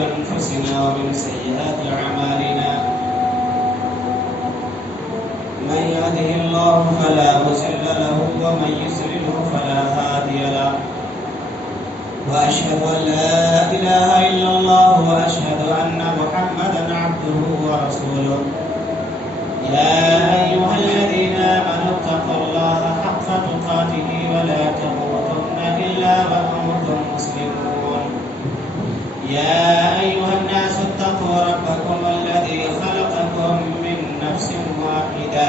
أنفسنا ومن سيئات أعمالنا من يهده الله فلا مضل له ومن يضلل فلا هادي له وأشهد أن لا إله إلا الله وأشهد أن محمدا عبده ورسوله يا أيها الذين آمنوا اتقوا الله حق تقاته ولا تموتن إلا وأنتم مسلمون يا أيها الناس اتقوا ربكم الذي خلقكم من نفس واحدة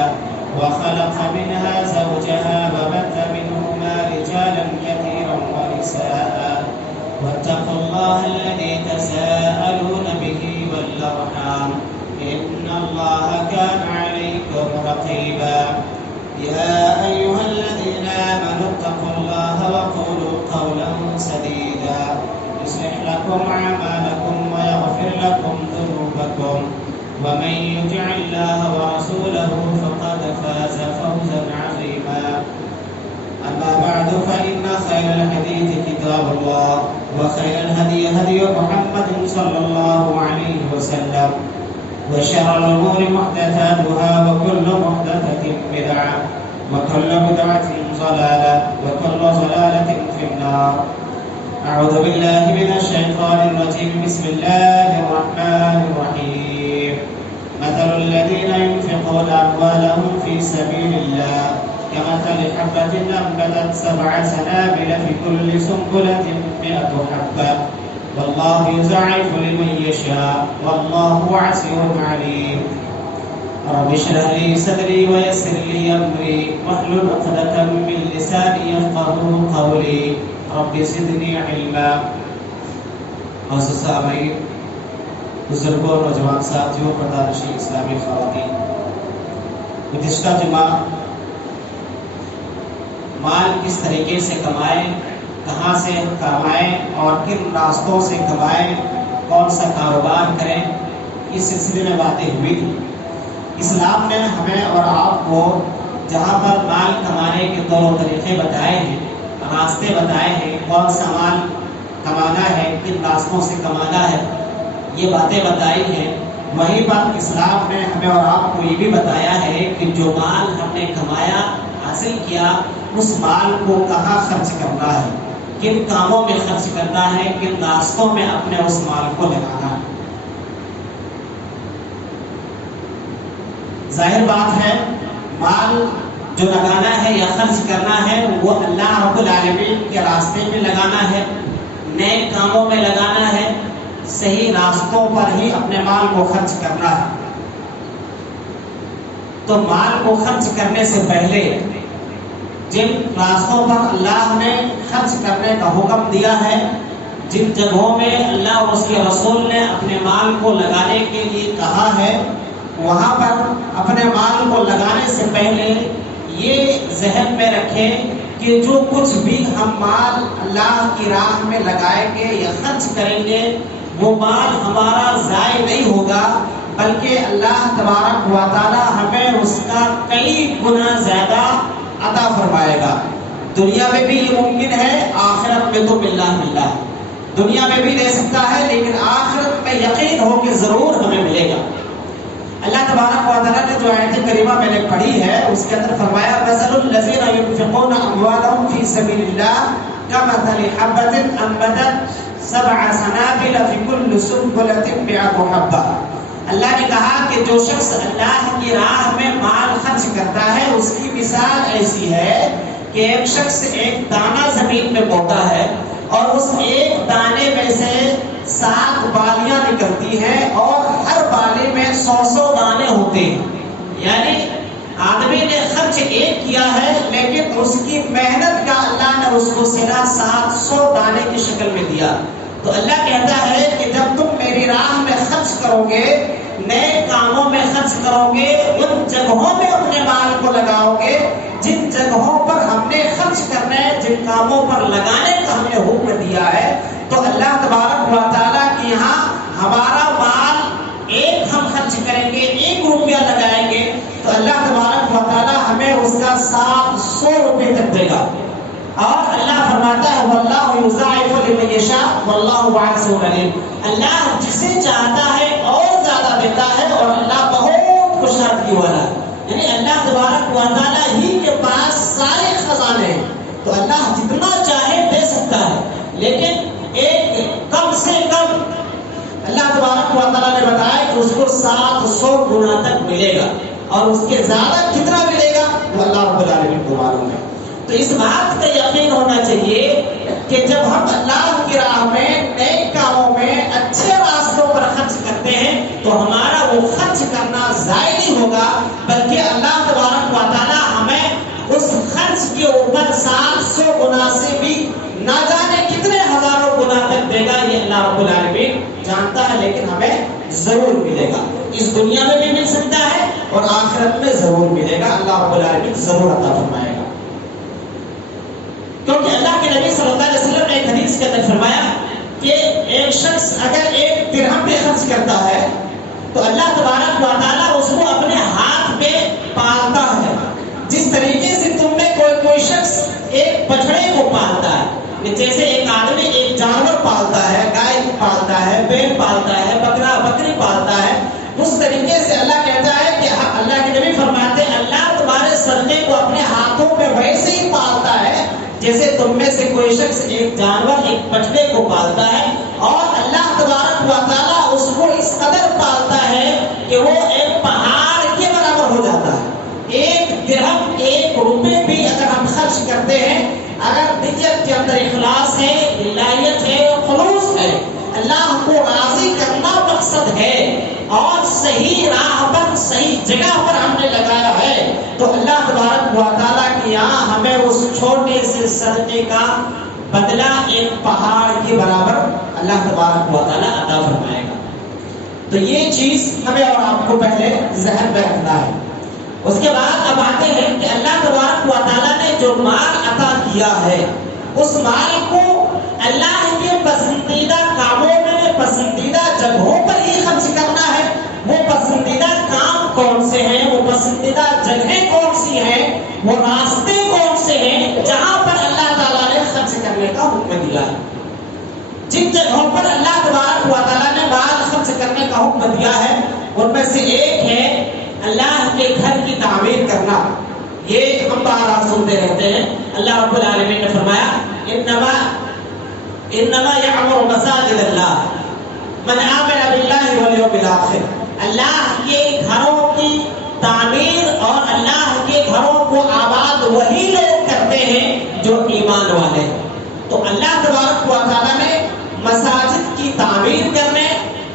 وخلق منها زوجها وبث منهما رجالا كثيرا ونساء واتقوا الله الذي تساءلون به والأرحام إن الله كان عليكم رقيبا يا أيها الذين آمنوا اتقوا الله وقولوا قولا سديدا يصلح لكم أعمالكم ويغفر لكم ذنوبكم ومن يطع الله ورسوله فقد فاز فوزا عظيما أما بعد فإن خير الحديث كتاب الله وخير الهدي هدي محمد صلى الله عليه وسلم وشر الأمور محدثاتها وكل محدثة بدعة وكل بدعة ضلالة وكل ضلالة في النار أعوذ بالله من الشيطان الرجيم بسم الله الرحمن الرحيم مثل الذين ينفقون أموالهم في سبيل الله كمثل حبة أنبتت 7 سنابل في كل سنبلة 100 حبة والله يضاعف لمن يشاء والله واسع عليم رب اشرح لي صدري ويسر لي أمري واحلل عقدة من لساني يفقهوا قولي رب زدني علما. معزز سامعین، بزرگوں، نوجوان ساتھیوں، پردہ اسلامی خواتین، گزشتہ جمعہ مال کس طریقے سے کمائیں، کہاں سے کمائیں اور کن راستوں سے کمائیں، کون سا کاروبار کریں، اس سلسلے میں باتیں ہوئی تھی. اسلام نے ہمیں اور آپ کو جہاں پر مال کمانے کے طور و طریقے بتائے ہیں، راستے بتائے ہیں، کون سا مال کمانا ہے، کن راستوں سے کمانا ہے، یہ باتیں بتائی ہیں. وہیں پر اسلام نے ہمیں اور آپ کو یہ بھی بتایا ہے کہ جو مال ہم نے کمایا، حاصل کیا، اس مال کو کہاں خرچ کرنا ہے، کن کاموں میں خرچ کرنا ہے، کن راستوں میں اپنے اس مال کو لگانا ہے. ظاہر بات ہے مال جو لگانا ہے یا خرچ کرنا ہے وہ اللہ رب العالمین کے راستے میں لگانا ہے، نئے کاموں میں لگانا ہے، صحیح راستوں پر ہی اپنے مال کو خرچ کرنا ہے. تو مال کو خرچ کرنے سے پہلے جن راستوں پر اللہ نے خرچ کرنے کا حکم دیا ہے، جن جگہوں میں اللہ اور اس کے رسول نے اپنے مال کو لگانے کے لیے کہا ہے، وہاں پر اپنے مال کو لگانے سے پہلے یہ ذہن میں رکھیں کہ جو کچھ بھی ہم مال اللہ کی راہ میں لگائیں گے یا خرچ کریں گے، وہ مال ہمارا ضائع نہیں ہوگا، بلکہ اللہ تبارک و تعالی ہمیں اس کا کئی گنا زیادہ عطا فرمائے گا. دنیا میں بھی یہ ممکن ہے، آخرت میں تو باللہ دنیا میں بھی لے سکتا ہے، لیکن آخرت میں یقین ہو کہ ضرور ہمیں ملے گا. اللہ تبارک و تعالیٰ نے جو آیت کریمہ میں نے پڑھی ہے اس کے اندر فرمایا مثل الذین ينفقون اموالهم فی سبیل اللہ کمثل حبۃ انبتت 7 سنابل فی کل سنبلۃ 100 حبۃ. اللہ نے کہا کہ جو شخص اللہ کی راہ میں مال خرچ کرتا ہے اس کی مثال ایسی ہے کہ ایک شخص ایک دانہ زمین میں بوتا ہے اور اس ایک دانے میں سے 7 بالیاں نکلتی ہیں اور ہر بالی میں 100 دانے ہوتے ہیں. یعنی آدمی نے خرچ ایک کیا ہے لیکن اس کی محنت کا اللہ نے اس کو صرف 700 دانے کی شکل میں دیا. تو اللہ کہتا ہے کہ جب تم میری راہ میں خرچ کرو گے، نئے کاموں میں خرچ کرو گے، ان جگہوں میں اپنے مال کو لگاؤ گے جن جگہوں پر ہم نے خرچ کرنا ہے، جن کاموں پر لگانے کا ہم نے حکم دیا ہے، تو اللہ تبارک و تعالیٰ کے یہاں ہمارا مال ایک ہم خرچ کریں گے، 1 روپیہ لگائیں گے تو اللہ تبارک و تعالیٰ ہمیں اس کا 700 روپے تک دے گا. اور اللہ فرماتا ہے واللہ یضاعف لمن یشاء واللہ واسع علیم، اللہ جسے چاہتا ہے اور زیادہ دیتا ہے اور اللہ بہت خوشحالی والا ہے. یعنی اللہ تبارک و تعالیٰ ہی کے پاس سارے خزانے ہیں، تو اللہ جتنا چاہے دے سکتا ہے، لیکن ایک کم سے کم اللہ تبارک و تعالیٰ نے بتایا کہ اس کو 700 گنا تک ملے گا، اور اس کے زیادہ کتنا ملے گا وہ اللہ رب العالمین کو معلوم ہے. تو اس بات کا یقین ہونا چاہیے کہ جب ہم اللہ کی راہ میں نیک کاموں میں اچھے راستوں پر خرچ کرتے ہیں تو ہمارا وہ خرچ کرنا ضائع نہیں ہوگا، بلکہ اللہ تبارک و تعالیٰ ہمیں اس خرچ کے اوپر 700 گنا سے بھی نہ جانے کتنے ہزاروں گنا تک دے گا، یہ اللہ رب العالمین جانتا ہے، لیکن ہمیں ضرور ملے گا. اس دنیا میں بھی مل سکتا ہے اور آخرت میں ضرور ملے گا، اللہ رب العالمین ضرور عطا فرمائے گا. کیونکہ اللہ کے نبی صلی اللہ علیہ وسلم نے ایک حدیث کے اندر فرمایا کہ ایک شخص اگر 1 درہم پہ خرچ کرتا ہے تو اللہ تبارک و تعالیٰ اس کو اپنے ہاتھ پہ پالتا ہے. جس طریقے سے تم میں کوئی شخص ایک بچڑے کو پالتا ہے، جیسے ایک آدمی ایک جانور پالتا ہے، گائے پالتا ہے، بیل پالتا ہے، بکرا بکری پالتا ہے، اس طریقے سے اللہ کہتا ہے کہ اللہ کے نبی فرماتے ہیں اللہ تمہارے صدقے کو اپنے ہاتھوں پہ ویسے ہی پالتا ہے جیسے تم میں سے کوئی شخص ایک جانور ایک بچڑے کو پالتا ہے، اور اللہ تبارک و تعالیٰ اس کو اس قدر پالتا ہے کہ وہ ایک پہاڑ کے برابر ہو جاتا ہے. 1 درہم 1 روپے بھی اگر ہم خرچ کرتے ہیں، اگر نیت کے اندر اخلاص ہے، الہیت ہے، خلوص ہے، اللہ کو راضی کرنا مقصد ہے اور صحیح راہ پر صحیح جگہ پر ہم نے لگایا ہے، تو اللہ تبارک و تعالیٰ کے یہاں ہمیں اس چھوٹے سے صدقے کا بدلہ ایک پہاڑ کے برابر اللہ تبارک و تعالیٰ عطا فرمائے گا. تو یہ چیز ہمیں اور آپ کو پہلے ذہن میں رکھنا ہے. اس کے بعد اب آتے ہیں کہ اللہ تبارک و تعالیٰ نے جو مال عطا کیا ہے اس مال کو اللہ کے پسندیدہ کاموں میں پسندیدہ جگہوں پر ہی خرچ کرنا ہے. وہ پسندیدہ کام کون سے ہیں، وہ پسندیدہ جگہیں کون سی ہیں، وہ راستے کون سے ہیں جہاں پر اللہ تعالیٰ نے خرچ کرنے کا حکم دیا ہے. جن جگہوں پر اللہ تبارک و تعالیٰ نے مال خرچ کرنے کا حکم دیا ہے ان میں سے ایک ہے اللہ کے گھر کی تعمیر کرنا. یہ ہم بار سنتے رہتے ہیں. اللہ رب العالمین نے فرمایا انما یعمر مساجد اللہ من آمن باللہ والیوم الآخر. اللہ کے گھروں کی تعمیر اور اللہ کے گھروں کو آباد وہی لوگ کرتے ہیں جو ایمان والے ہیں. تو اللہ تبارک و تعالیٰ نے مساجد کی تعمیر کرنے،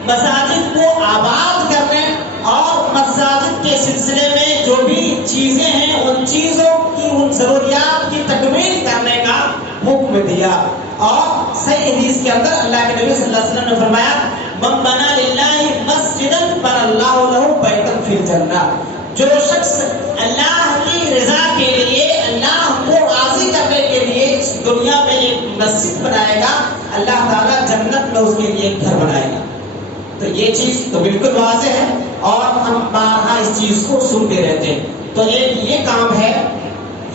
مساجد کو آباد کرنے اور مساجد کے سلسلے میں جو بھی چیزیں ہیں ان چیزوں کی، ان ضروریات کی تکمیل کرنے کا حکم دیا. اور صحیح حدیث کے اندر اللہ کے نبی صلی اللہ علیہ وسلم نے فرمایا من بنا للہ مسجدا بنى اللہ لہ بیتا فی الجنہ. جو شخص اللہ کی رضا کے لیے، اللہ کو راضی کرنے کے لیے اس دنیا میں ایک مسجد بنائے گا، اللہ تعالیٰ جنت میں اس کے لیے ایک گھر بنائے گا. تو یہ چیز تو بالکل واضح ہے اور ہم بارہا اس چیز کو سنتے رہتے ہیں. تو ایک یہ کام ہے،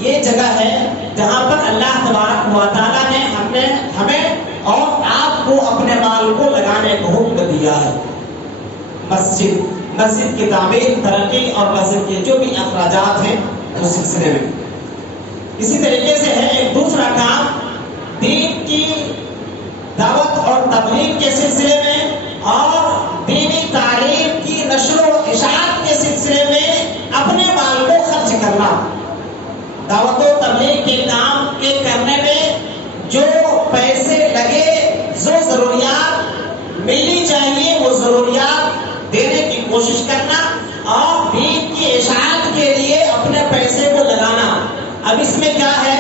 یہ جگہ ہے جہاں پر اللہ تبارک و تعالیٰ نے ہمیں اور آپ کو اپنے مال کو لگانے کا حکم دیا ہے. مسجد کی تعمیر، ترقی اور مسجد کے جو بھی اخراجات ہیں اس سلسلے میں. اسی طریقے سے ہے ایک دوسرا کام دین کی دعوت اور تبلیغ کے سلسلے میں اور دینی تعلیم کی نشر و اشاعت کے سلسلے میں اپنے مال کو خرچ کرنا. دعوت و تبلیغ کے کام کے کرنے میں جو پیسے لگے، جو ضروریات ملنی چاہیے وہ ضروریات دینے کی کوشش کرنا اور دین کی اشاعت کے لیے اپنے پیسے کو لگانا. اب اس میں کیا ہے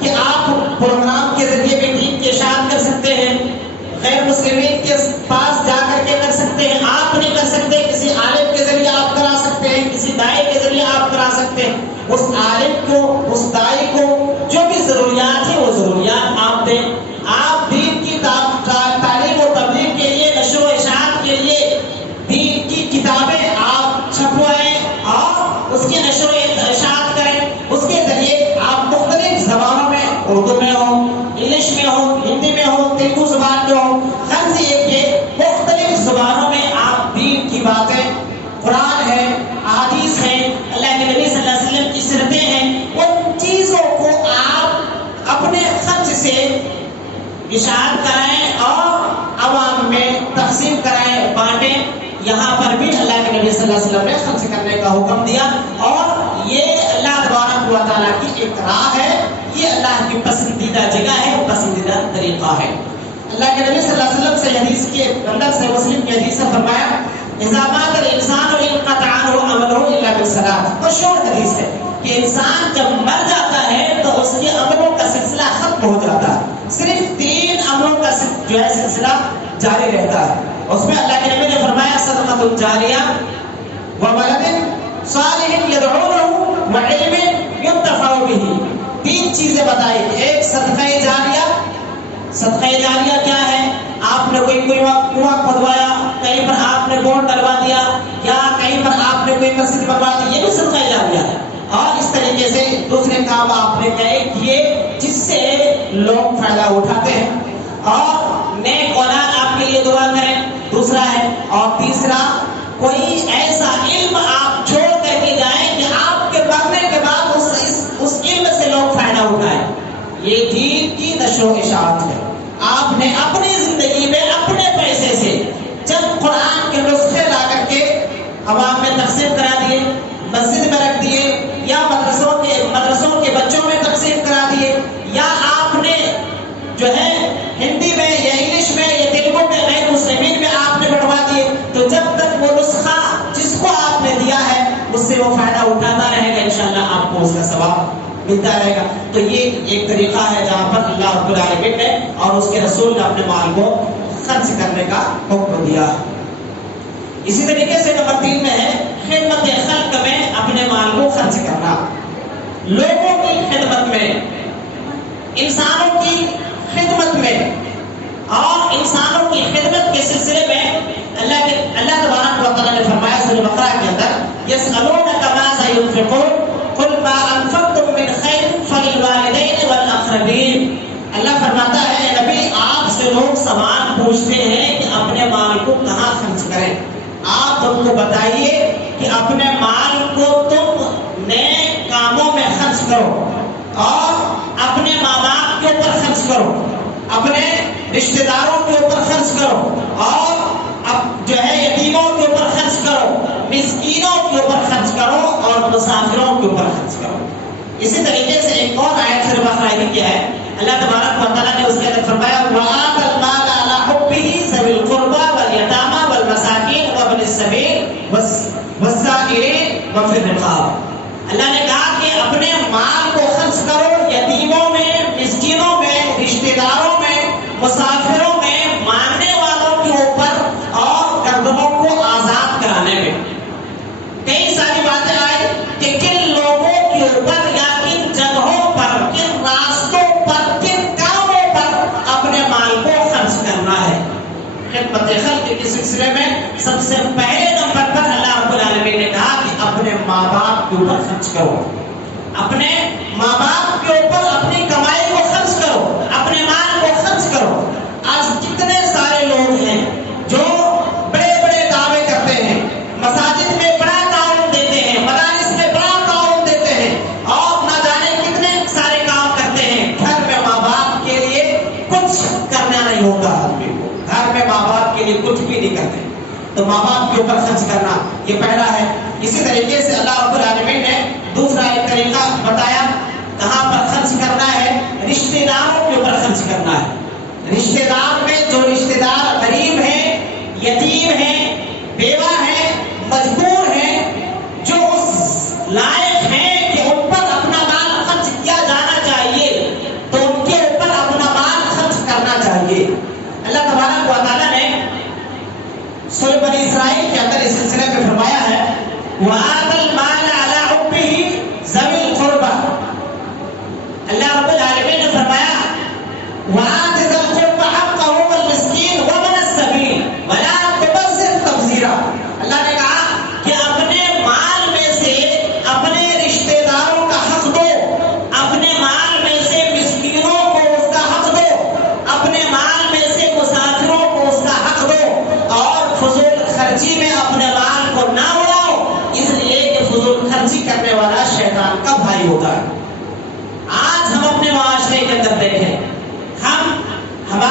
کہ آپ پروگرام کے ذریعے بھی دین کی اشاعت کر سکتے ہیں، غیر مسلمین کے پاس جا کر کے کر سکتے ہیں. آپ نہیں کر سکتے، کسی عالم کے ذریعے آپ کرا سکتے ہیں، کسی دائی کے ذریعے آپ کرا سکتے ہیں. اس عالم کو، اس دائی کو جو بھی ضروریات ہیں وہ ضروریات آپ دیں. آپ دین کی تعلیم و تبلیغ کے لیے، نشر و اشاعت کے لیے دین کی کتابیں آپ چھپوائیں اور اس کی نشر و اشاعت کریں. اس کے ذریعے آپ مختلف زبانوں میں، اردو میں اشاعت کرائیں اور عوام میں تقسیم کرائیں، بانٹیں۔ یہاں پر بھی اللہ کے نبی صلی اللہ علیہ وسلم نے خرچ کرنے کا حکم دیا، اور یہ اللہ تبارک و تعالیٰ کی ایک راہ ہے، یہ اللہ کی پسندیدہ جگہ ہے، پسندیدہ طریقہ ہے۔ اللہ کے نبی صلی اللہ علیہ وسلم سے حدیث کے اندر سے مسلم کی حدیث سے فرمایا اذا مات الانسان انقطع عنه عمله الا بالصلاۃ، مشہور حدیث ہے کہ انسان جب مر جاتا ہے تو اس کے عملوں کا سلسلہ ختم ہو جاتا ہے، صرف 3 عملوں کا جو ہے سلسلہ جاری رہتا ہے۔ اس میں اللہ کے نبی نے فرمایا صدقۃ جاریہ وولد صالح يدعو له وعلم ينتفع به، 3 چیزیں بتائی۔ ایک صدقہ جاریہ۔ صدقہ جاریہ کیا ہے؟ آپ نے کوئی کنواں کھودوایا، کہیں پر آپ نے بورڈ ڈلوا دیا، یا کہیں پر آپ نے کوئی مسجد بنوا دی، یہ بھی صدقہ جاریہ ہے۔ اور اس طریقے سے دوسرے کام آپ نے کیے جس سے لوگ فائدہ اٹھاتے ہیں، اور نیک اولاد آپ کے لیے دعا کریں، دوسرا ہے۔ اور تیسرا، کوئی ایسا علم آپ چھوڑ کر کے جائیں کہ آپ کے مرنے کے بعد اس علم سے لوگ فائدہ اٹھائیں، یہ دین کی نشر و اشاعت ہے۔ آپ نے اپنی زندگی میں اپنے پیسے سے جب قرآن کے نسخے لا کر کے عوام میں تقسیم کرا دیے، مسجد میں رکھ دیے، یا مدرسوں کے بچوں میں تقسیم کرا دیے، یا آپ نے جو ہے ہندی میں یا انگلش میں یا تیلگو میں غیر مسلمین میں آپ نے بٹوا دیے، تو جب تک وہ نسخہ جس کو آپ نے دیا ہے اس سے وہ فائدہ اٹھاتا رہے گا، انشاءاللہ آپ کو اس کا ثواب ملتا رہے گا۔ تو یہ ایک طریقہ ہے جہاں پر اللہ رب العالمین نے اور اس کے رسول نے اپنے مال کو خرچ کرنے کا حکم دیا۔ اسی طریقے سے نمبر 3 میں ہے خدمت خلق میں اپنے مال کو خرچ کرنا، لوگوں کی خدمت میں، انسانوں کی خدمت میں، اور انسانوں کی خدمت کے سلسلے میں اللہ تبارک و تعالیٰ نے فرمایا سورہ بقرہ کے اندر یسألونک ماذا ينفقون قل ما انفقتم من خیر فللوالدین والاقربین۔ اللہ فرماتا ہے اے نبی، آپ سے لوگ سوال پوچھتے ہیں کہ اپنے مال کو کہاں خرچ کریں، آپ ان کو بتائیے کہ اپنے مال کو تم نیک کاموں میں خرچ کرو، اور اپنے ماں باپ کے اوپر خرچ کرو، اپنے رشتہ داروں کے اوپر خرچ کرو، اور اب جو ہے یتیموں کے اوپر خرچ کرو، مسکینوں کے اوپر خرچ کرو، اور مسافروں کے اوپر خرچ کرو۔ اسی طریقے سے ایک اور آیت سورہ بقرہ کی ہے، اللہ تبارک و تعالیٰ نے اس کے اندر فرمایا وَآتَى الْمَالَ عَلَىٰ حُبِّهِ ذَوِي الْقُرْبَىٰ وَالْيَتَامَىٰ وَالْمَسَاكِينِ وَابْنِ السَّبِيلِ وَالسَّائِلِينَ وَفِي الرِّقَابِ۔ اللہ نے کہا کہ اپنے مال کو خرچ کرو یتیموں میں، مسکینوں میں، رشتہ داروں میں، مسافروں میں، مانگنے والوں کے اوپر، اور گردنوں کو آزاد کرانے میں۔ کئی ساری باتیں آئی کہ کن لوگوں کے اوپر یا کن جگہوں پر، کن راستوں پر، کن کاموں پر اپنے مال کو خرچ کرنا ہے۔ خدمت خلق کے سلسلے میں سب سے پہلے نمبر پر اللہ رب العالمین نے کہا کہ اپنے ماں باپ کے اوپر خرچ کرو، اپنے ماں باپ کے اوپر اپنی کمائی کو خرچ کرو، اپنے مال کو خرچ کرو۔ آج کتنے سارے لوگ ہیں جو بڑے بڑے دعوے کرتے ہیں، مساجد میں بڑا تعاون دیتے ہیں، مدارس میں بڑا تعاون دیتے ہیں، اور نہ جانے کتنے سارے کام کرتے ہیں، گھر میں ماں باپ کے لیے کچھ کرنا نہیں ہوتا، آدمی کو گھر میں ماں باپ کے لیے کچھ بھی نہیں کرتے۔ تو ماں باپ کے اوپر خرچ کرنا یہ پہلا ہے۔ اسی طریقے سے اللہ رب العالمین نے دوسرا ایک طریقہ بتایا کہاں پر خرچ کرنا ہے، رشتہ داروں کے اوپر خرچ کرنا ہے۔ رشتہ دار میں جو رشتہ دار غریب ہیں، یتیم ہیں، بیوہ ہیں، مجبور ہیں، جو اس لائق ہیں کہ ان پر اپنا مال خرچ کیا جانا چاہیے، تو ان کے اوپر اپنا مال خرچ کرنا چاہیے۔ اللہ تبارک و تعالیٰ نے سورہ بنی اسرائیل کے اندر اس سلسلے میں فرمایا ہے وَآتَى الْمَالَ عَلَىٰ حُبِّهِ ذَوِي الْقُرْبَىٰ۔ اللہ رب العالمین نے فرمایا وَآتِ ذَا الْقُرْبَىٰ حَقَّهُ وَالْمِسْكِينَ وَابْنَ السَّبِيلِ وَلَا تُبَذِّرْ تَبْذِيرًا۔ اللہ نے کہا کہ اپنے مال میں سے اپنے رشتہ داروں کا حق دو، اپنے مال میں سے مسکینوں کو اس کا حق دو، اپنے مال میں سے مسافروں کو اس کا حق دو، اور فضول خرچی میں اپنے مال کو نہ اڑاؤ، اس لیے کہ فضول خرچی کرنے والا شیطان کا بھائی ہوتا ہے۔ آج ہم اپنے معاشرے کے اندر دیکھیں، ہمارے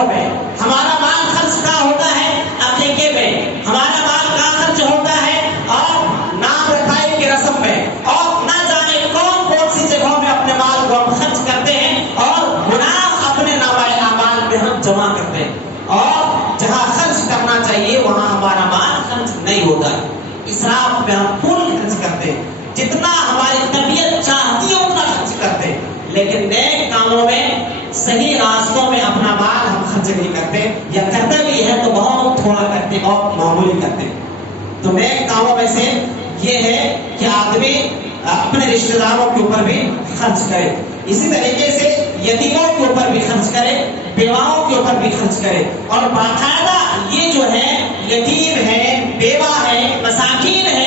جگہوں میں. ہمارا مال خرچ کہاں ہوتا ہے؟ عقیقے میں. ہمارا مال کہاں خرچ ہوتا ہے؟ اور نام رکھائی کی رسم میں. اور نہ جانے کون کون سی جگہوں میں اپنے مال کو ہم خرچ کرتے ہیں اور گناہ اپنے نامۂ اعمال میں ہم جمع کرتے ہیں. اور جہاں خرچ کرنا چاہیے وہاں ہمارا مال خرچ نہیں ہوتا ہے. اسراف میں ہم پوری خرچ کرتے ہیں. جتنا ہماری طبیعت چاہتی ہے اتنا خرچ کرتے ہیں. لیکن نیک کاموں میں صحیح راستوں میں اپنا مال ہم خرچ نہیں کرتے, یا کرتے بھی ہیں تو بہت تھوڑا کرتے, بہت معمولی کرتے. تو نیک کاموں میں سے یہ ہے کہ آدمی اپنے رشتہ داروں کے اوپر بھی خرچ کرے. اسی طریقے سے یتیموں کے اوپر بھی خرچ کرے, بیواؤں کے اوپر بھی خرچ کرے. اور باقاعدہ یہ جو ہے یتیم ہے, بیوہ ہے, مساکین ہے,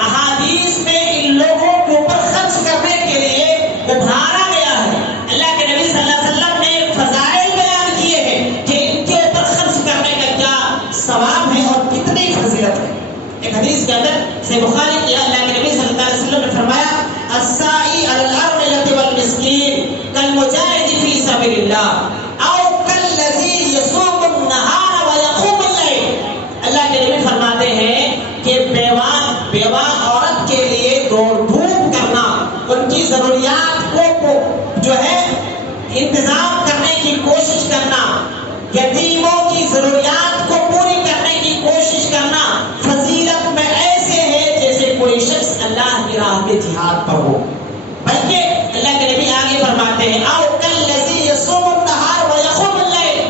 احادیث میں ان لوگوں کے اوپر خرچ کرنے کے لیے ابھارا گیا ہے. اللہ کے نبی صلی اللہ علیہ وسلم نے فضائل بیان کیے ہیں کہ ان کے اوپر خرچ کرنے کا کیا ثواب ہے اور کتنی فضیلت ہے. ایک حدیث کے اندر سے بخاری کیا, اللہ کے نبی صلی اللہ علیہ وسلم نے فرمایا السائی علی الارملۃ والمسکین کالمجاہد فی سبیل اللہ او کالذی یصوم النہار ویقوم اللیل. اللہ کے نبی فرماتے ہیں کہ بیوہ عورت کے لیے دوڑ دھوپ کرنا, ان کی ضروریات کو جو ہے انتظام کرنے کی کوشش کرنا, یتیموں کی ضروریات کو پوری کرنے کی کوشش کرنا فضیلت میں ایسے ہے جیسے کوئی شخص اللہ کی راہ میں جہاد پر ہو. بلکہ اللہ کے نبی آگے فرماتے ہیں او کالذی یصوم النہار ویقوم اللیل,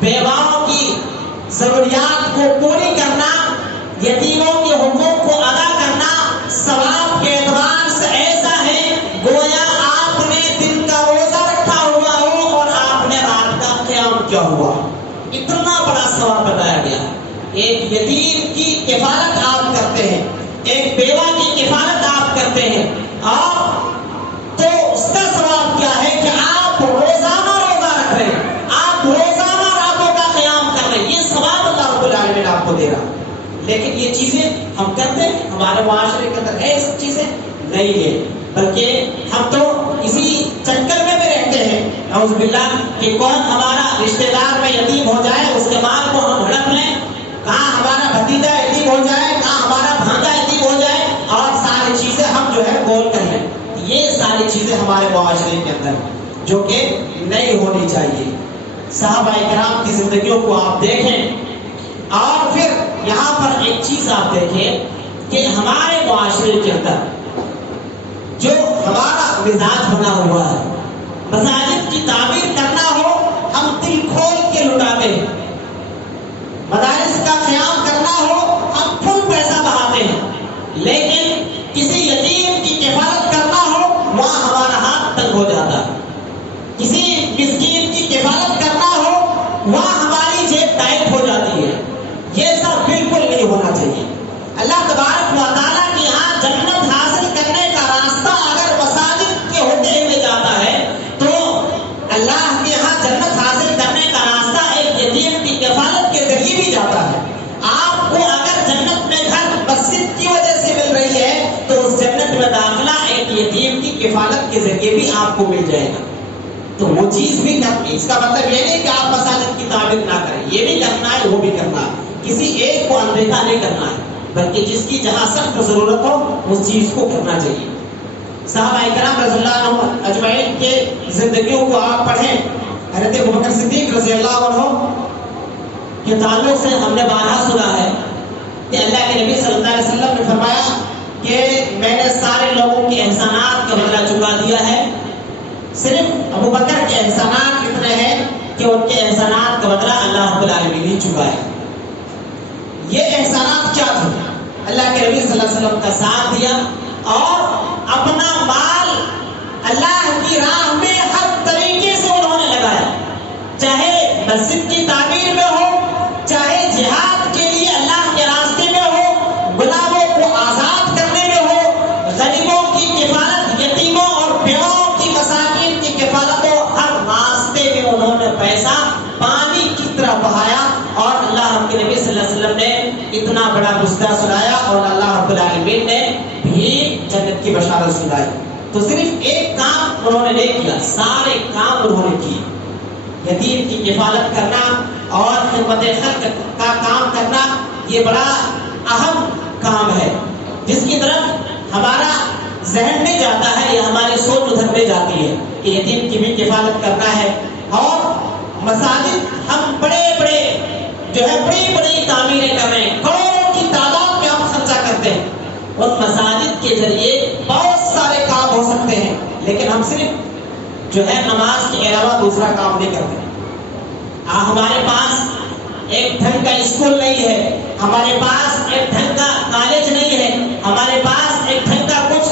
بیواؤں کی ضروریات کو پوری کرنا, یتیموں کے حقوق کو ادا کرنا ثواب کے اعتبار سے ایسا ہے گویا آپ نے دن کا روزہ رکھا ہوا ہو اور آپ نے رات کا قیام کیا ہوا. اتنا بڑا ثواب بتایا گیا. ایک یتیم کی کفالت آپ کرتے ہیں, ایک بیوہ کی کفالت آپ کرتے ہیں, اور تو اس کا ثواب کیا ہے کہ آپ روزانہ روزہ رکھ رہے ہیں, آپ روزانہ راتوں کا قیام کر رہے ہیں. یہ ثواب اللہ رب العالمین آپ کو دے رہا. لیکن یہ چیزیں ہم کرتے ہیں, ہمارے معاشرے کے اندر ہے یہ چیزیں نہیں ہے, بلکہ ہم تو اسی چکر میں رہتے ہیں نعوذ باللہ کہ کون ہمارا رشتہ دار میں یتیم ہو جائے اس کے مال کو ہم ہڑپ لیں, کہاں ہمارا بھتیجا یتیم ہو جائے, کہاں ہمارا بھانجا یتیم ہو جائے, اور ساری چیزیں ہم جو ہے گول کر لیں. یہ ساری چیزیں ہمارے معاشرے کے اندر جو کہ نہیں ہونی چاہیے. صحابہ کرام کی زندگیوں کو آپ دیکھیں, اور پھر یہاں پر ایک چیز آپ دیکھیں کہ ہمارے معاشرے کے اندر جو ہمارا مزاج بنا ہوا ہے, مساجد کی تعمیر کرنا ہو ہم دل کھول کے لٹاتے ہیں, مدارس کا قیام کرنا ہو ہم فل پیسہ بہاتے ہیں, لیکن کسی یتیم کی کفالت کرنا ہو وہاں ہمارا ہاتھ تنگ ہو جاتا ہے, کسی مسکین کی کفالت کرنا ہو وہاں ہماری جیب ٹائٹ ہو جاتی ہے. یہ سب بالکل نہیں ہونا چاہیے. اللہ تبارک و تعالیٰ کے یہاں جنت حاصل کرنے کا راستہ اگر مساجد کے ہوتے ہوئے جاتا ہے تو اللہ کے یہاں جنت حاصل کرنے کا راستہ ایک یتیم کی کفالت کے ذریعے بھی جاتا ہے. آپ کو اگر جنت میں گھر مسجد کی وجہ سے مل رہی ہے تو اس جنت میں داخلہ ایک یتیم کی کفالت کے ذریعے بھی آپ کو مل جائے گا. تو وہ چیز بھی کرنی, اس کا مطلب یہ نہیں کہ آپ مساجد کی تعمیر نہ کریں, یہ بھی کرنا ہے, وہ بھی کرنا ہے, کسی ایک کو اندیکھا نہیں کرنا ہے, بلکہ جس کی جہاں سخت ضرورت ہو اس چیز کو کرنا چاہیے. صحابہ کرام رضی اللہ عنہ اجمعین کے زندگیوں کو آپ پڑھیں. حضرت ابوبکر صدیق رضی اللہ عنہ کے تعلق سے ہم نے بارہا سنا ہے کہ اللہ کے نبی صلی اللہ علیہ وسلم نے فرمایا کہ میں نے سارے لوگوں کے احسانات کا بدلہ چکا دیا ہے, صرف ابوبکر کے احسانات اتنے ہیں کہ ان کے احسانات کا بدلہ اللہ رب العالمین ہی چکا ہے. یہ احسانات کیا تھے؟ اللہ کے نبی صلی اللہ علیہ وسلم کا ساتھ دیا اور اپنا مال اللہ کی راہ میں ہر طریقے سے انہوں نے لگایا, چاہے مسجد کی تعمیر میں ہو, چاہے جہاد کے لیے اللہ کے راستے میں ہو, غلاموں کو آزاد کرنے میں ہو, غریبوں کی کفالت, یتیموں اور بیواؤں کی, مساکین کی کفالت ہو, ہر راستے میں انہوں نے پیسہ پانی کی طرح بہایا. اور اللہ کے نبی صلی اللہ علیہ وسلم نے اتنا بڑا مسئلہ سنایا اور اللہ رب العالمین نے بھی جنت کی بشارت سنائی. تو صرف ایک کام انہوں نے نہیں کیا, سارے کام انہوں نے کیے. یتیم کی کفالت کرنا اور خدمت خلق کا کام کرنا یہ بڑا اہم کام ہے، جس کی طرف ہمارا ذہن نہیں جاتا ہے یا ہماری سوچ ادھر نہیں جاتی ہے کہ یتیم کی بھی کفالت کرنا ہے۔ اور مساجد ہم بڑے بڑے بڑی بڑی تعمیریں کر رہے ہیں، کروڑوں کی تعداد میں ہم خرچہ کرتے ہیں، ان مساجد کے ذریعے بہت سارے کام ہو سکتے ہیں، لیکن ہم صرف نماز کے علاوہ دوسرا کام نہیں کرتے۔ ہمارے پاس ایک ڈھنگ کا اسکول نہیں ہے، ہمارے پاس ایک ڈھنگ کا کالج نہیں ہے، ہمارے پاس ایک ڈھنگ کا کچھ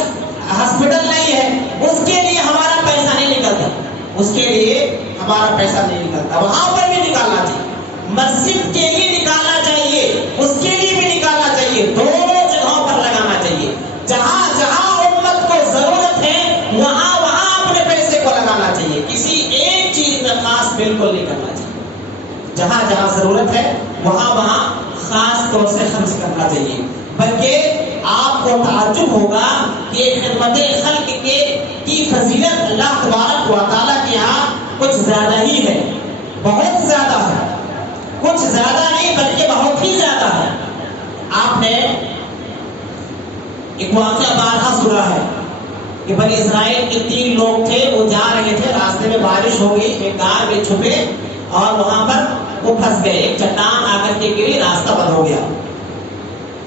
ہاسپٹل نہیں ہے، اس کے لیے ہمارا پیسہ نہیں نکلتا، اس کے لیے ہمارا پیسہ نہیں نکلتا، وہاں پر بھی نکالنا چاہیے، مسجد کے لیے نکالنا چاہیے، اس کے لیے بھی نکالنا چاہیے، دونوں جگہوں پر لگانا چاہیے، جہاں جہاں امت کو ضرورت ہے وہاں وہاں اپنے پیسے کو لگانا چاہیے، کسی ایک چیز میں خاص بالکل نہیں کرنا چاہیے، جہاں جہاں ضرورت ہے وہاں وہاں خاص طور سے خرچ کرنا چاہیے۔ بلکہ آپ کو تعجب ہوگا کہ خدمت خلق کی فضیلت اللہ تبارک و تعالیٰ کے یہاں کچھ زیادہ ہی ہے، بہت زیادہ ہے، کچھ زیادہ نہیں بلکہ بہت ہی زیادہ ہے۔ آپ نے ایک واقعہ بارہا سنا ہے کہ بنی اسرائیل کے 3 لوگ تھے، وہ جا رہے تھے، راستے میں بارش ہو گئی، ایک غار میں چھپے اور وہاں پر وہ پھنس گئے، ایک چٹان آ کر کے گری، راستہ بند ہو گیا۔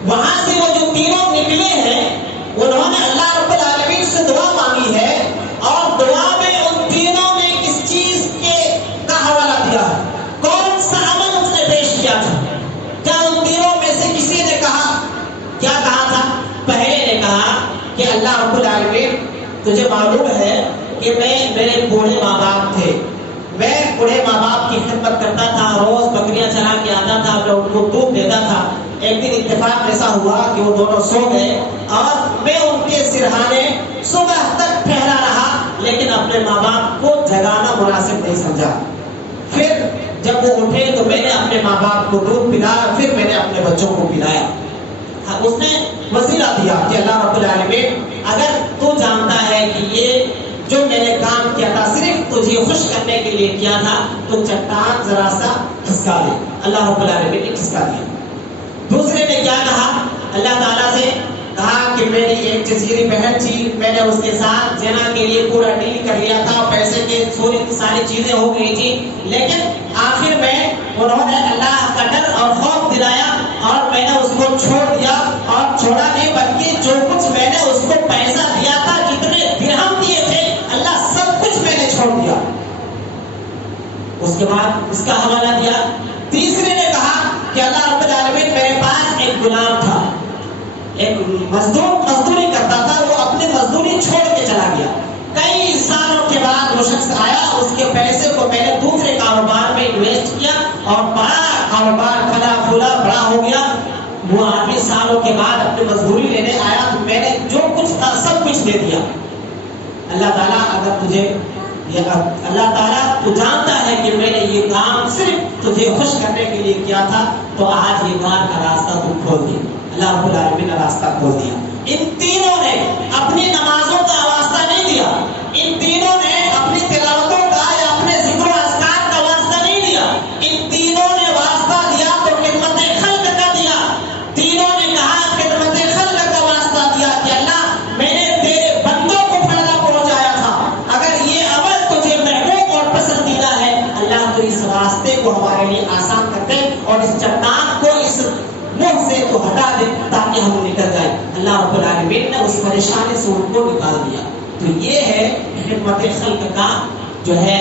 وہاں سے وہ جو تینوں نکلے ہیں انہوں نے اللہ رب العالمین سے دعا مانگی ہے، اور دعا میں ان تینوں نے کس چیز کا حوالہ دیا ہے، کون سا عمل اس نے پیش کیا تھا؟ کیا ان تینوں میں سے کسی نے کیا کہا تھا؟ پہلے نے کہا کہ اللہ رب العالمین تجھے معلوم ہے کہ میرے بوڑھے ماں باپ تھے، میں بوڑھے ماں باپ کی خدمت کرتا تھا، روز بکریاں چلا کے آتا تھا، میں ان کو دودھ دیتا تھا۔ ایک دن اتفاق ایسا ہوا کہ وہ دونوں سو گئے اور میں ان کے سرہانے صبح تک ٹھہرا رہا، لیکن اپنے ماں باپ کو جگانا مناسب نہیں سمجھا۔ پھر جب وہ اٹھے تو میں نے اپنے ماں باپ کو دودھ پلایا، پھر میں نے اپنے بچوں کو پلایا۔ اس نے وسیلہ دیا کہ اللہ رب العالمین اگر تو جانتا ہے کہ یہ جو میں نے کام کیا تھا صرف تجھے خوش کرنے کے لیے کیا تھا تو چٹان ذرا سا کھسکا دے۔ اللہ رب العالمین نے کھسکا دیا۔ دوسرے نے کیا کہا؟ اللہ تعالیٰ سے کہا کہ میری ایک جزیری بہن تھی، میں نے اس کے ساتھ زنا کے لیے پورا ڈیل کر لیا تھا، پیسے کے ساری چیزیں ہو گئی تھی، لیکن آخر میں انہوں نے اللہ کا ڈر اور خوف دلایا اور میں نے اس کو چھوڑ دیا، اور چھوڑا نہیں بلکہ جو کچھ میں نے اس کو پیسہ دیا تھا، جتنے درہم دیے تھے، اللہ سب کچھ میں نے چھوڑ دیا۔ اس کے بعد اس کا حوالہ دیا۔ تیسرے نے کہا کہ اللہ رب العالمین میرے پاس ایک غلام تھا، ایک مزدوری کرتا تھا، وہ اپنی مزدوری چھوڑ کے چلا گیا، کئی سالوں کے بعد وہ شخص آیا، اس کے پیسے کو میں نے دوسرے کاروبار میں انویسٹ کیا اور بڑا کاروبار پھلا پھولا بڑا ہو گیا۔ وہ آدمی سالوں کے بعد اپنی مزدوری لینے آیا تو میں نے جو کچھ تھا سب کچھ دے دیا۔ اللہ تعالیٰ اللہ تعالیٰ تو جانتا ہے کہ میں نے یہ کام صرف تجھے خوش کرنے کے لیے کیا تھا، تو آج یہ غار کا راستہ تو کھول دیا۔ اللہ رب العالمین نے راستہ کھول دیا۔ ان تینوں نے اپنی نمازوں کا واسطہ نہیں دیا، ان تینوں نے اپنی تلاوتوں کا یا اپنے ذکر و اذکار کا واسطہ نہیں دیا، ان تینوں نے واسطہ دیا تو خدمت خلق کا دیا۔ تینوں نے کہا خدمت خلق کا واسطہ دیا کہ اللہ میں نے تیرے بندوں کو فائدہ پہنچایا تھا، اگر یہ عمل تجھے محبوب اور پسندیدہ ہے اللہ تو اس راستے کو ہمارے لیے آسان کر دے اور اس چٹان کو اس منہ سے تو ہٹا دے تاکہ ہم نکل جائے۔ اللہ رب العالمین نے اس پریشانی سے ان کو نکال دیا۔ تو یہ ہے خدمت خلق کا جو ہے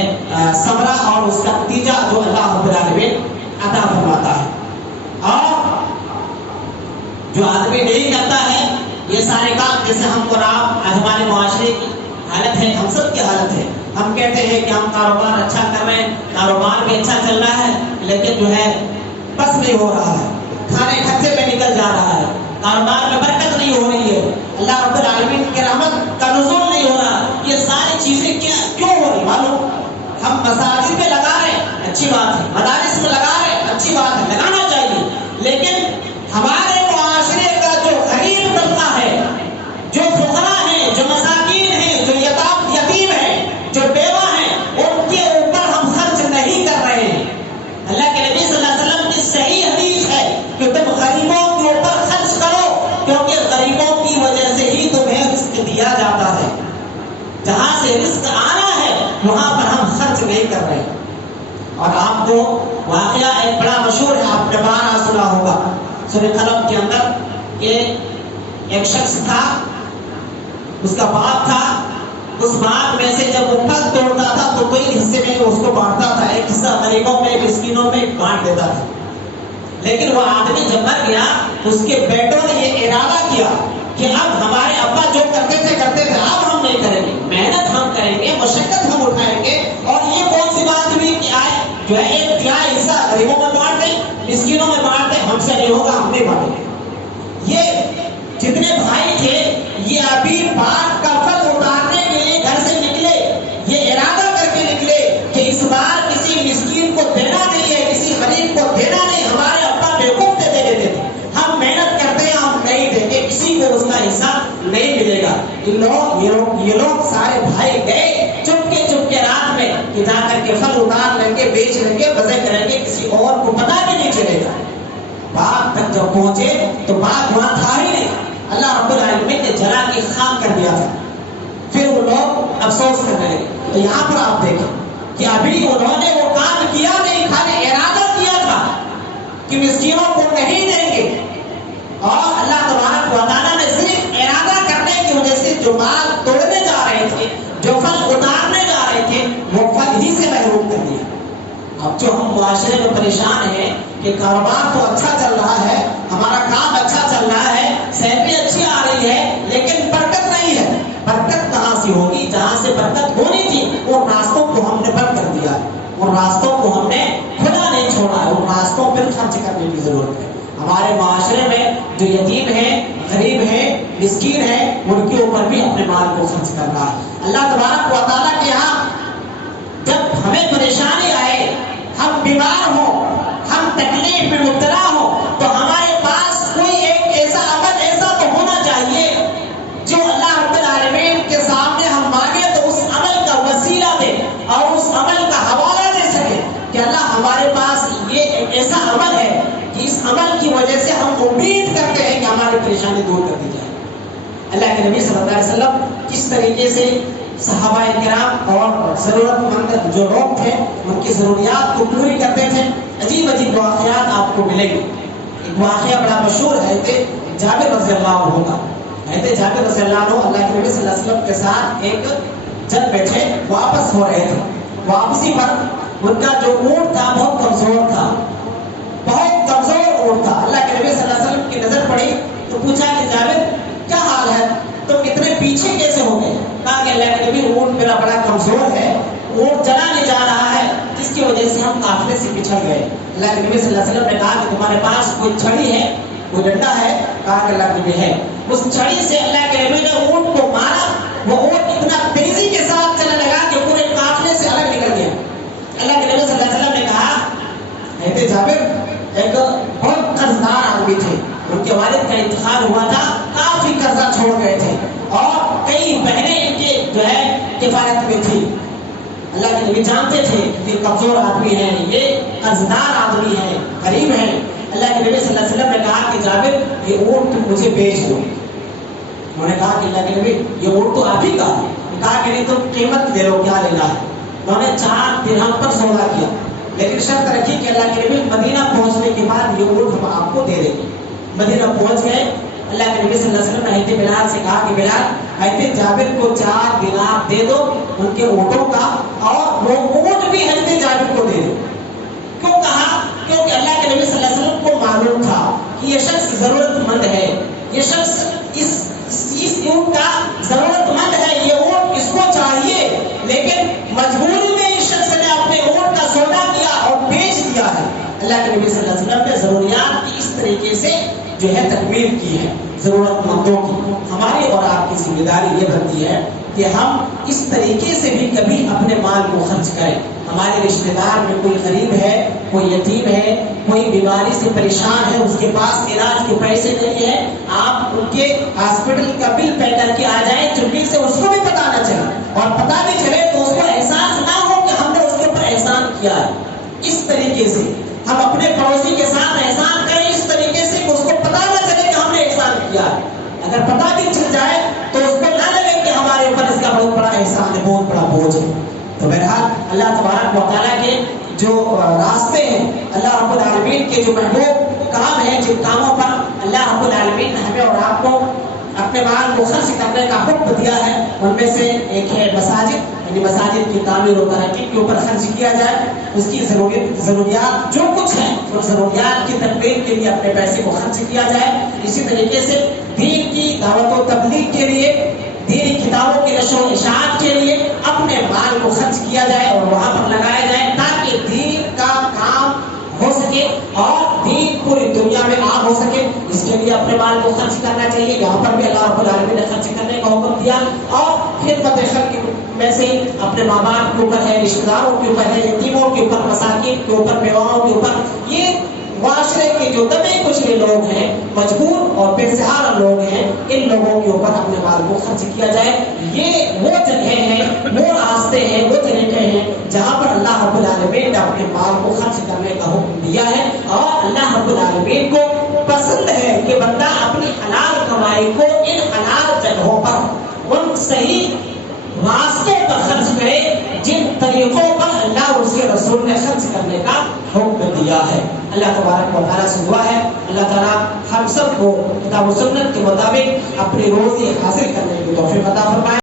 ثمرہ اور اس کا نتیجہ جو اللہ رب العالمین عطا فرماتا ہے۔ اور جو آدمی نہیں کرتا ہے یہ سارے کام، جیسے ہم اور آپ، آج ہمارے معاشرے کی حالت ہے، ہم سب کی حالت ہے، ہم کہتے ہیں کہ ہم کاروبار اچھا کر رہے ہیں، کاروبار بھی اچھا چل رہا ہے، لیکن جو ہے بس نہیں ہو رہا ہے، کھانے کھتے میں نکل جا رہا ہے، کاروبار میں برکت نہیں ہو رہی ہے، اللہ رب العالمین کی رحمت کا نزول نہیں ہو رہا۔ یہ ساری چیزیں کیوں ہو رہی معلوم؟ ہم مساجد میں لگا رہے ہیں، اچھی بات ہے، مدارس میں لگا رہے ہیں، اچھی بات ہے، لگانا چاہیے، لیکن ہمارے معاشرے کا جو غریب طبقہ ہے، جو فقراء ہیں، جو مساکین ہیں، جو یتیم ہیں، جو بیوہ ہیں، ان کے اوپر ہم خرچ نہیں وہ واقعہ ایک بڑا مشہور ہے، آپ نے بارہا سنا ہوگا سورہ قلم کے اندر، کہ ایک شخص تھا، اس کا باغ تھا، اس باغ میں سے جب وہ پھل توڑتا تھا تو کوئی حصے میں اس کو بانٹتا تھا، ایک حصہ غریبوں میں مسکینوں میں بانٹ دیتا تھا. لیکن وہ آدمی جب مر گیا اس کے بیٹوں نے یہ ارادہ کیا کہ اب ہمارے ابا جو کرتے تھے اب ہم نہیں کریں گے، محنت ہم کریں گے، مشقت ہم اٹھائیں گے. اور یہ کون سی بات ہوئی کہ آئے جو ہے ایک تہائی حصہ غریبوں میں بانٹ دیں، مسکینوں میں بانٹ دیں، ہم سے نہیں ہوگا، ہم نہیں بانٹیں گے. یہ جتنے بھائی تھے یہ ابھی باغ کا پھل اتارنے کے لیے گھر سے نکلے، یہ ارادہ کر کے نکلے کہ اس بار کسی مسکین کو دینا نہیں ہے، کسی غریب کو دینا نہیں. ہمارے ابا بیوقوف دے دیتے تھے، ہم محنت کرتے ہیں، ہم نہیں دیں گے، کسی کو اس کا حصہ نہیں ملے گا. یہ لوگ سارے بھائی گئے چپ کے رات میں کہ جا کر کے پھل اتار لیں گے، بیچ لیں گے، وزن کریں گے، کسی اور کو پتہ بھی نہیں چلے گا. باغ تک جب پہنچے تو باغ وہاں تھا ہی نہیں، اللہ رب العالمین نے جلا کے خاک کر دیا تھا. پھر وہ لوگ افسوس کر رہے. تو یہاں پر آپ دیکھیں کہ ابھی انہوں نے وہ کام کیا نہیں، خالی ارادہ کیا تھا کہ مسکینوں کو نہیں دیں گے. اور اللہ تبارک و تعالیٰ نے صرف ارادہ کرنے کی وجہ سے جو مال توڑنے جا رہے تھے، جو پھل اتارنے جا رہے تھے، وہ پھل ہی سے محروم کر دیا. اب جو ہم معاشرے میں پریشان ہیں کہ کاروبار تو اچھا چل رہا ہے، ہمارا کام اچھا چل رہا ہے، سیلری اچھی آ رہی ہے، لیکن برکت نہیں ہے. برکت کہاں سے ہوگی؟ جہاں سے برکت ہونی تھی ان راستوں کو ہم نے بند کر دیا ہے، ان راستوں کو ہم نے کھلا نہیں چھوڑا ہے. ان راستوں پر خرچ کرنے کی ضرورت ہے. ہمارے معاشرے میں جو یتیم ہیں، غریب ہیں، مسکین ہیں، ان کے اوپر بھی اپنے مال کو خرچ کرنا ہے. اللہ تبارک و تعالیٰ کے یہاں جب ہمیں پریشانی آئے، ہم بیمار ہوں، ہم تکلیف میں مبتلا ہوں، تو ہمارے پاس کوئی ایک ایسا عمل ایسا تو ہونا چاہیے جو اللہ رب العالمین کے سامنے ہم مانگے تو اس عمل کا وسیلہ دے اور اس عمل کا حوالہ دے سکے کہ اللہ ہمارے پاس یہ ایک ایسا عمل ہے کہ اس عمل کی وجہ سے ہم امید کرتے ہیں کہ ہماری پریشانی دور کر دی جائے. اللہ کے نبی صلی اللہ علیہ وسلم کس طریقے سے صحابہ کرام اور ضرورت مند جو لوگ تھے ان کی ضروریات کو پوری کرتے تھے. عجیب عجیب واقعات آپ کو ملیں گے. ایک واقعہ بڑا مشہور ہے کہ جابر رضی اللہ عنہ کا. جابر رضی اللہ عنہ اللہ کے نبی صلی اللہ علیہ وسلم کے ساتھ ایک جب بیٹھے واپس ہو رہے تھے. واپسی پر ان کا جو اونٹ تھا بہت کمزور تھا، بہت کمزور اونٹ تھا. اللہ کے نبی صلی اللہ علیہ وسلم کی نظر پڑی تو پوچھا کہ جابر کیا حال ہے، تم اتنے پیچھے کیسے ہو گئے؟ کہا کہ اللہ کے نبی اونٹ میرا بڑا کمزور ہے، اونٹ چلا نہیں جا رہا ہے، جس کی وجہ سے ہم قافلے سے پچھڑ گئے. اللہ کے نبی صلی اللہ علیہ وسلم نے کہا کہ تمہارے پاس کوئی چھڑی ہے، کوئی ڈنڈا ہے؟ کہا کہ اللہ کے نبی ہے. اس چھڑی سے اللہ کے نبی نے اونٹ کو مارا. وہ اونٹ اتنا تیزی کے ساتھ چلنے لگا کہ پورے قافلے سے الگ نکل گیا. اللہ کے نبی صلی اللہ علیہ وسلم نے کہا جابر ایک بہت قرضدار آدمی تھے، ان کے والد کا انتقال ہوا تھا، کافی قرضہ چھوڑ گئے تھے اور کئی بہنیں ان کے جو ہے کفایت میں تھی. اللہ کے نبی جانتے تھے کہ کمزور آدمی ہے، یہ قرضدار آدمی ہے، غریب ہے. اللہ کے نبی صلی اللہ علیہ وسلم نے کہا کہ جابر یہ اونٹ تم مجھے بیچ دو. انہوں نے کہا کہ اللہ کے نبی یہ اونٹ تو آپ ہی کا ہے. کہا کہ نہیں تم قیمت دے لو، کیا لینا ہے. انہوں نے 4 درہم پر سودا کیا، لیکن شرط رکھی کہ اللہ کے نبی مدینہ پہنچنے کے بعد یہ اونٹ ہم آپ کو دے دیں گے. مدینہ پہنچ گئے. اللہ کے نبی صلی اللہ علیہ وسلم نے حضرت بلال سے کہا کہ بلال حضرت جابر کو 4 دینار دے دو ان کے اونٹوں کا، اور وہ اونٹ بھی حضرت جابر کو دے دو. کیوں کہا؟ کیونکہ اللہ کے نبی صلی اللہ علیہ وسلم کو معلوم تھا کہ یہ شخص ضرورت مند ہے، یہ شخص اس اونٹ کا ضرورت مند ہے، یہ اونٹ اس کو چاہیے، لیکن مجبوری میں اس شخص نے اپنے اونٹ کا سودا کیا اور بیچ دیا ہے. اللہ کے نبی صلی اللہ علیہ وسلم نے ضروریات کی اس طریقے سے جو ہے تکمیل کی ہے ضرورت مندوں کی. ہماری اور آپ کی ذمہ داری یہ بنتی ہے کہ ہم اس طریقے سے بھی کبھی اپنے مال کو خرچ کریں. ہمارے رشتہ دار میں کوئی غریب ہے، کوئی یتیم ہے، کوئی بیماری سے پریشان ہے، اس کے پاس علاج کے پیسے نہیں ہے، آپ ان کے ہاسپٹل کا بل پے کر کے آ جائیں چٹکی سے، اس کو بھی پتہ نہ چلے، اور پتہ بھی چلے تو اس کو احساس نہ ہو کہ ہم نے اس کے اوپر احسان کیا ہے. اس طریقے سے ہم اپنے پڑوسی کے ساتھ احسان کریں، اس طریقے سے کہ اس کو پتہ نہ چلے کہ ہم نے احسان کیا ہے. اگر پتہ بھی چل جائے تو اس کو نہ لگے کہ ہمارے اوپر اس کا بہت بڑا احسان ہے، بہت بڑا بوجھ ہے. تو بہرحال اللہ تبارک و تعالیٰ کے جو راستے ہیں اللہ رب العالمین کے جو محبوب کام ہیں، جن کاموں پر اللہ رب العالمین نے ہمیں اور آپ کو اپنے مال کو خرچ کرنے کا حکم دیا ہے، ان میں سے ایک ہے مساجد، یعنی مساجد کی تعمیر و ترقی کے اوپر خرچ کیا جائے، اس کی ضروریات جو کچھ ہیں ان ضروریات کی تکمیل کے لیے اپنے پیسے کو خرچ کیا جائے۔ اسی طریقے سے دین کی دعوت و تبلیغ کے لیے، دینی کتابوں کی نشر و اشاعت کے لیے اپنے مال کو خرچ کیا جائے اور وہاں پر لگایا جائے، تاکہ دین کا کام ہو سکے اور دین پوری دنیا میں عام ہو سکے۔ اس کے لیے اپنے مال کو خرچ کرنا چاہیے، یہاں پر بھی اللہ رب العالمین نے خرچ کرنے کا حکم دیا۔ اور خدمت خلق میں سے اپنے ماں باپ کے اوپر ہے، رشتہ داروں کے اوپر ہے، یتیموں کے اوپر، مساکین کے اوپر، بیواؤں کے اوپر، یہ معاشرے کے جو دبے کچلے لوگ ہیں، مجبور اور بے سہارا لوگ ہیں، ان لوگوں کے اوپر اپنے مال کو خرچ کیا جائے۔ یہ وہ جگہ ہیں، وہ راستے ہیں، وہ طریقے ہیں جہاں پر اللہ رب العالمین نے اپنے مال کو خرچ کرنے کا حکم دیا ہے، اور اللہ رب العالمین کو پسند ہے کہ بندہ اپنی حلال کمائی کو ان حلال جگہوں پر، ان صحیح راستوں پر خرچ کرے جن طریقوں پر اللہ اور اس کے رسول نے خرچ کرنے کا حکم دیا ہے۔ اللہ تبارک و تعالیٰ سے دعا ہے اللہ تعالیٰ ہم سب کو کتاب و سنت کے مطابق اپنی روزی حاصل کرنے کی توفیق عطا فرمائے۔